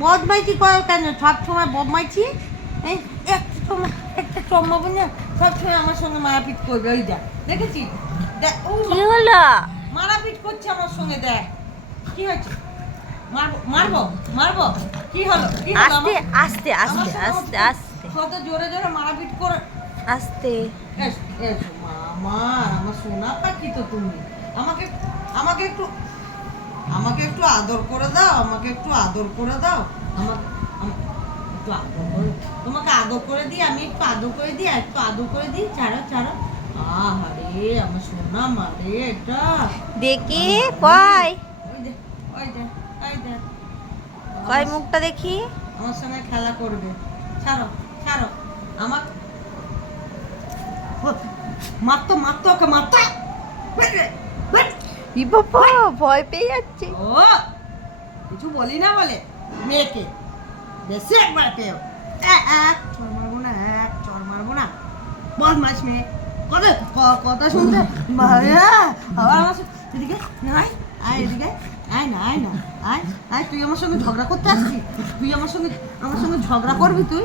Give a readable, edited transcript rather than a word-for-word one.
বদমাইশি করো কেন সব সময় বদমাইশি? এই একটা চম্মাবো না, সবসময় আমার সঙ্গে মারাপিট করবে। ওই দেখ, দেখেছিস? দেখ, ও কি হলো? মারাপিট করছে আমার সঙ্গে। দেখ কি হয়েছে, মারবো মারবো মারবো। কি হলো, কি হলো? আস্তে আস্তে আমার আস্তে সঙ্গে আস্তে আস্তে কত জোরে জোরে মারাপিট করে। আস্তে। এসো মামা, আমার সোনা পাখি তো তুমি। আমাকে আমাকে একটু আমাকে একটু আদর করে দাও, আমাকে একটু আদর করে দাও। আমাকে একটু আদর করে, তোমাকে আদর করে দিই, আমি একটু আদর করে দিই, একটু আদর করে দিই। ছাড়ো ছাড়ো। আহারে আমার সোনা মারে এটা। দেখি কয় ওই দে, ওই দে, ওই দে। কয় মুখটা দেখি। আমার সঙ্গে খেলা করবে। ছাড়ো ছাড়ো। আমার মারতো মারতো, ওকে মারতো। ই বাবা, ভয় পেয়ে যাচ্ছে। ও কিছু বলি না বলে মেয়েকে বেশি একবার পেও। এক চর মারবো না, এক চর মারবো না। বদমাস মেয়ে, কথা শুনতে মায়া। আবার আমার এদিকে আয়, আয় এদিকে, আয় না আয় না, আয় আয়। তুই আমার সঙ্গে ঝগড়া করতে আসছিস? তুই আমার সঙ্গে ঝগড়া করবি তুই?